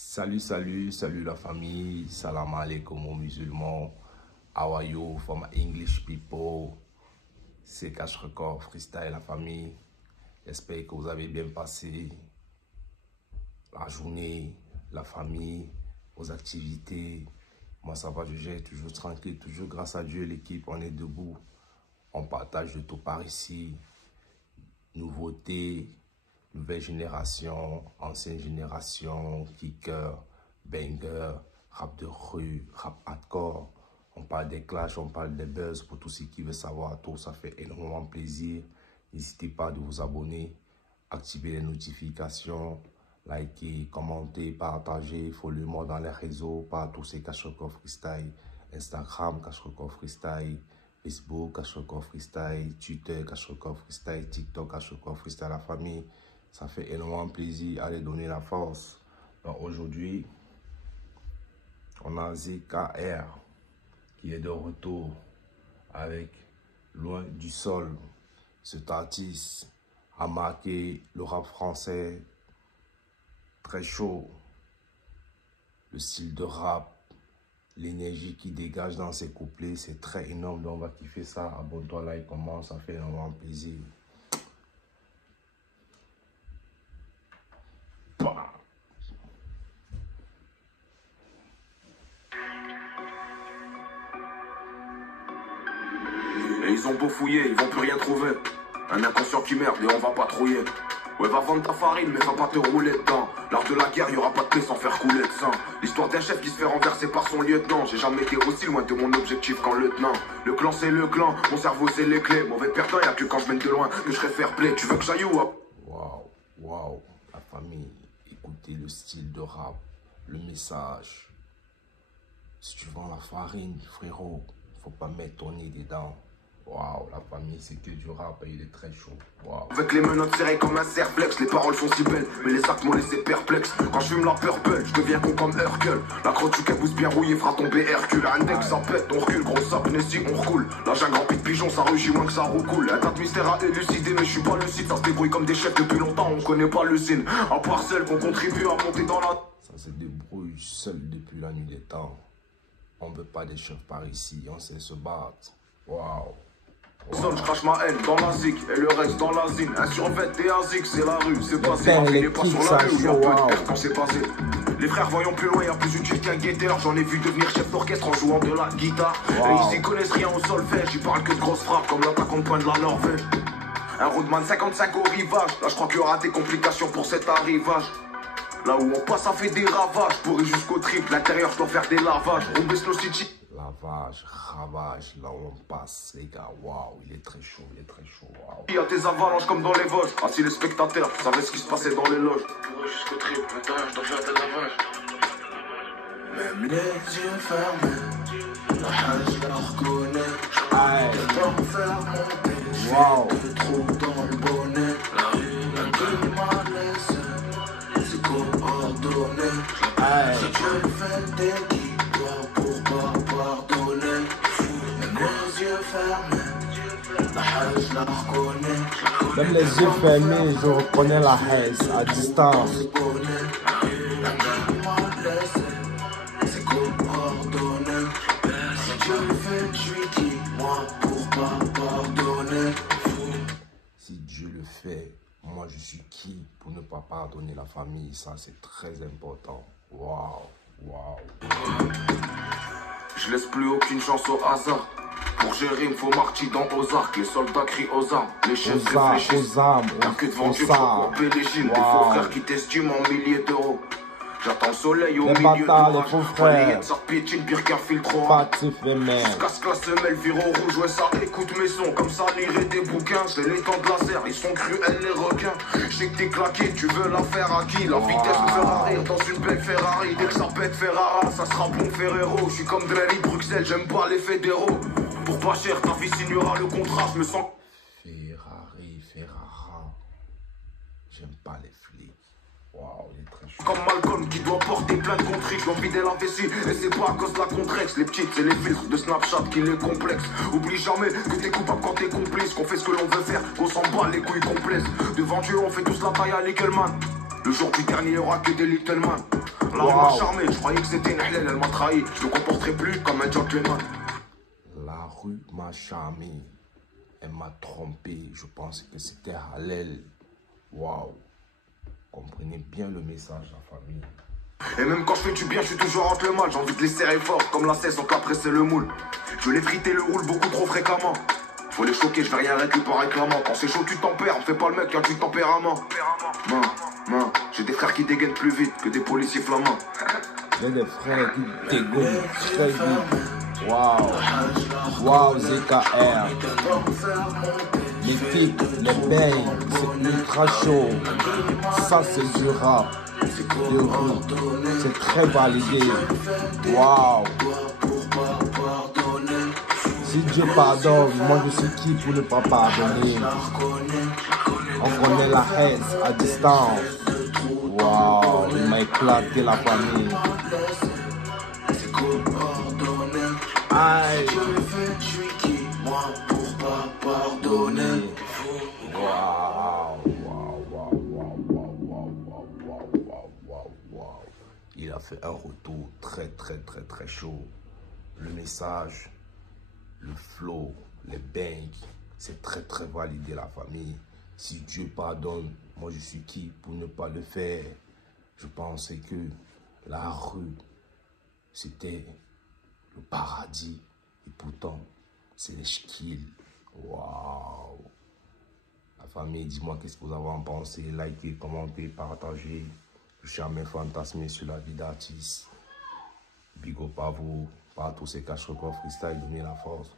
Salut la famille, salam alaikum aux musulmans, how are you from English people, c'est Cash Record Freestyle la famille, j'espère que vous avez bien passé la journée, la famille, vos activités. Moi ça va, je gère toujours tranquille, toujours grâce à Dieu, l'équipe, on est debout, on partage de tout par ici, nouveautés, nouvelle génération, ancienne génération, kicker, banger, rap de rue, rap hardcore. On parle des clashs, on parle des buzz. Pour tous ceux qui veulent savoir tout, ça fait énormément plaisir. N'hésitez pas de vous abonner, activer les notifications, liker, commenter, partager, follow-moi dans les réseaux, partout c'est Cash Record Freestyle, Instagram Cash Record Freestyle, Facebook Cash Record Freestyle, Twitter Cash Record Freestyle, TikTok Cash Record Freestyle la famille. Ça fait énormément plaisir à les donner la force. Donc aujourd'hui, on a ZKR qui est de retour avec Loin du sol. Cet artiste a marqué le rap français très chaud. Le style de rap, l'énergie qui dégage dans ses couplets, c'est très énorme. Donc on va kiffer ça. Abonne-toi, like, comment, ça fait énormément plaisir. Et ils ont beau fouiller, ils vont plus rien trouver. Un inconscient qui merde et on va patrouiller. Ouais, va vendre ta farine, mais va pas te rouler dedans. L'art de la guerre, y'aura pas de paix sans faire couler de sang. L'histoire d'un chef qui se fait renverser par son lieutenant. J'ai jamais été aussi loin de mon objectif qu'en lieutenant. Le clan c'est le clan, mon cerveau c'est les clés. Mauvais perdant, y'a que quand je mène de loin que je serai fair play. Tu veux que j'aille où? Waouh, la famille, écoutez le style de rap, le message. Si tu vends la farine, frérot, faut pas mettre ton nez dedans. Waouh, la famille, c'est que du rap et il est très chaud. Waouh. Avec les menottes serrées comme un serplex, les paroles sont si belles, mais les actes m'ont laissé perplexe. Quand je fume la purple, je deviens con comme Hercule. La crotte du cabousse bien rouillée fera tomber Hercule. Index, ça pète, on recule, gros sapnestie, on recoule. La jungle remplie de pigeons, ça rugit moins que ça roucoule. Un tas de mystères à élucider, mais je suis pas lucide. Ça se débrouille comme des chefs depuis longtemps, on connaît pas le signe. À part celle qu'on contribue à monter dans la... Ça se débrouille seul depuis la nuit des temps. On veut pas des chefs par ici, on sait se battre. Waouh. Je crache ma haine dans la zik et le reste dans la zine. Un survêt et un zik, c'est la rue, c'est passé. On finit pas sur la rue où y'a peu de terre quand c'est passé. Les frères voyons plus loin, y'a plus utile qu'un guetteur. J'en ai vu devenir chef d'orchestre en jouant de la guitare. Et ils s'y connaissent rien au solfège, ils parlent que de grosses frappes comme l'attaquant de poing de la Norvège. Un roadman 55 au rivage, là je crois qu'il y aura des complications pour cet arrivage. Là où on passe ça fait des ravages, pourri jusqu'au triple, l'intérieur je dois faire des lavages. On baisse nos city. Lavage, ravage, là où on passe, les gars, waouh, il est très chaud, waouh. Il y a des avalanches comme dans les Vosges, assis les spectateurs, savaient ce qui se passait dans les loges. Jusqu'au triple, l'intérieur, je dois faire des lavages. Même les yeux fermés, la hache la reconnaît. Tellement faire monter, j'ai des trous dans le bonnet. Un peu de malaise, c'est coordonné. Si Dieu fait des guides, pour pas pardonner. Même les yeux fermés, la hache la reconnaît. Même les yeux fermés, je reconnais la haine à distance. C'est coordonné. Si Dieu le fait, je lui dis, moi pour pas pardonner. Si Dieu le fait, moi je suis qui pour ne pas pardonner la famille? Ça c'est très important. Waouh. Je laisse plus aucune chance au hasard. Pour gérer, il me faut martyr dans aux arcs. Les soldats crient aux armes, les chefs réfléchissent. T'as que devant Dieu pour couper les gînes. Des faux frères qui t'estiment en milliers d'euros. J'attends le soleil au milieu de l'orage. Balayette, ça piétine, pire qu'un filtre orange. Jusqu'à ce que la semelle vire au rouge. Ouais, ça écoute mes sons, comme ça lirait des bouquins. C'est les temps de laser, ils sont cruels les requins. Je sais que t'es claqué, tu veux la faire à qui? La vitesse me fera rire dans une belle Ferrari. Dès que ça pète Ferrara, ça sera bon Ferrero. Je suis comme Drelly Bruxelles, j'aime pas les fédéraux. Pour pas cher, ta vie signera le contrat, je me sens... Ferrara, j'aime pas les flics. Waouh, il est très chaud. Comme Malcolm qui doit porter plein de contrées. Je dois vider la vessie et c'est pas à cause de la contrex. Les petites c'est les filtres de Snapchat qui les complexent. Oublie jamais que t'es coupable quand t'es complice. Qu'on fait ce que l'on veut faire, qu'on s'en bat les couilles complexes. Devant Dieu on fait tous la taille à Lickelman. Le jour du dernier, il y aura que des little man. La rue m'a charmé, je croyais que c'était une halal, elle m'a trahi. Je me comporterai plus comme un gentleman. La rue m'a charmé, elle m'a trompé. Je pensais que c'était halal. Waouh. Comprenez bien le message, la famille. Et même quand je fais du bien, je suis toujours entre le mal. J'ai envie de les serrer fort, comme la cesse, donc après c'est le moule. Je les friter le roule beaucoup trop fréquemment. Faut les choquer, je vais rien arrêter par réclamant. Quand c'est chaud, tu tempères, on fait pas le mec, y'a du tempérament. J'ai des frères qui dégainent plus vite que des policiers flamands. J'ai des frères qui dégainent très vite. Waouh. Waouh, ZKR. Les types, les beignes, c'est ultra chaud. Ça, c'est du rap. C'est très validé. Waouh. Si Dieu pardonne, moi je suis qui pour ne pas pardonner? On connaît la haine à distance. Waouh, il m'a éclaté la famille. Aïe. Il a fait un retour très chaud. Le message, le flow, les bangs, c'est très validé la famille. Si Dieu pardonne, moi je suis qui pour ne pas le faire? Je pensais que la rue, c'était le paradis. Et pourtant, c'est les skills. Waouh! La famille, dis-moi qu'est-ce que vous avez en pensé. Likez, commentez, partagez. Jamais fantasmer sur la vie d'artiste. Big up à vous, par tous ces cache-recoins freestyle, donnez la force.